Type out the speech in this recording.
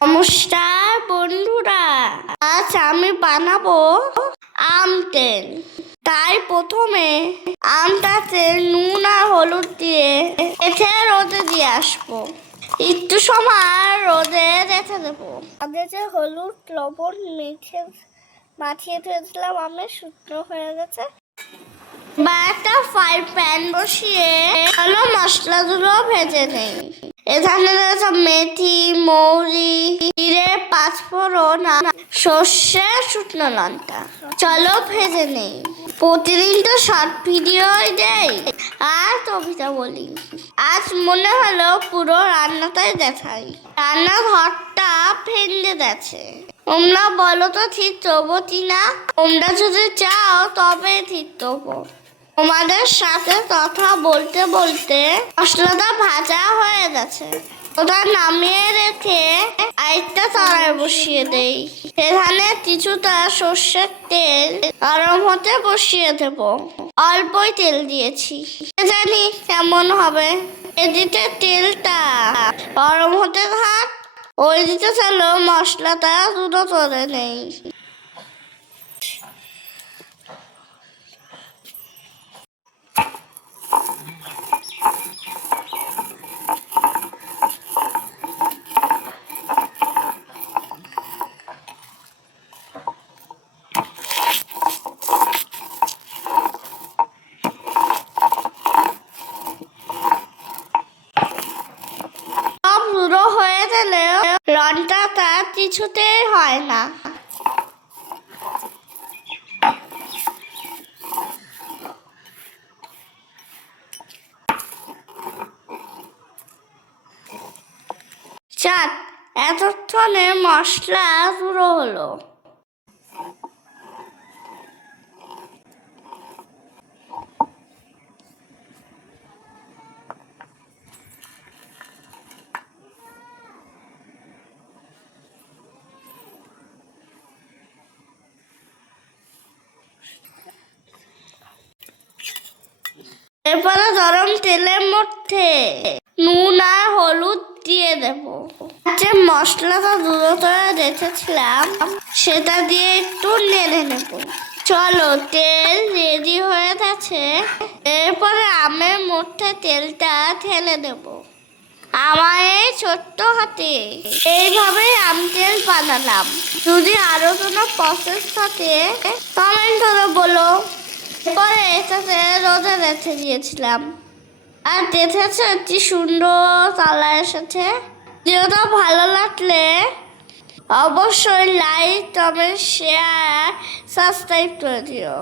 নমস্কার বন্ধুরা, আজ আমি বানাবো আম তেল। তাই প্রথমে আমটাতে নুন আর হলুদ দিয়ে রেখে রোদে দিয়ে আসবো। একটু সময় রোদে রেখে দেবো। আগে যে হলুদ লবণ মাখিয়ে ধুয়েছিলাম আমের শুকনো হয়ে গেছে। বা একটা ফ্রাই প্যান বসিয়ে ভালো মশলাগুলো ভেজে নেই। এখানে রয়েছে মেথি, মৌরি, জিরে, পাঁচফোড়ন, সর্ষে, শুকনো লঙ্কা। চলো ভেজে নেই। প্রতিদিন তো শর্ট ভিডিও দেই আর কবিতা বলি। আজ মনে হলো পুরো রান্নাটাই দেখাই। রান্নাঘরটা ভেঙে গেছে। তোমরা বলো তো ঠিক তবো কিনা? তোমরা যদি চাও তবে ঠিক তবো। তোমাদের সাথে কথা বলতে বলতে মশলাটা ভাজা হয়ে গেছে। ওটা নামিয়ে রেখে আরেকটা কড়াই বসিয়ে দেই। সেখানে কিছুটা সর্ষের তেল গরম হতে বসিয়ে দেব। অল্পই তেল দিয়েছি, জানি কেমন হবে। এদিকে তেলটা গরম হতে থাক, ওইদিকে চলো মশলাটা দুটো করে নেই। হয়ে গেলে লঙ্কাটা কিছুতেই হয় না। চাট এতক্ষণে মশলা গুঁড়ো হলো। এরপরে গরম তেলের মধ্যে নুন আর হলুদ দিয়ে দেব। যে মশলাটা গুঁড়ো করে রেখেছিলাম সেটা দিয়ে একটু নেড়ে নেব। চলো, তেল রেডি হয়ে গেছে। এরপরে আমের মধ্যে তেলটা ঢেলে দেব। আমার এই ছোট্ট হাতে এইভাবে আম তেল বানালাম। যদি আরো কোনো প্রসেস থাকে কমেন্ট করে বলো। পরে এটাতে রোদে রেখে দিয়েছিলাম আর দেখেছে কি সুন্দর কালার এসেছে। ভিডিওটা ভালো লাগলে অবশ্যই লাইক, কমেন্ট, শেয়ার, সাবস্ক্রাইব করে দিও।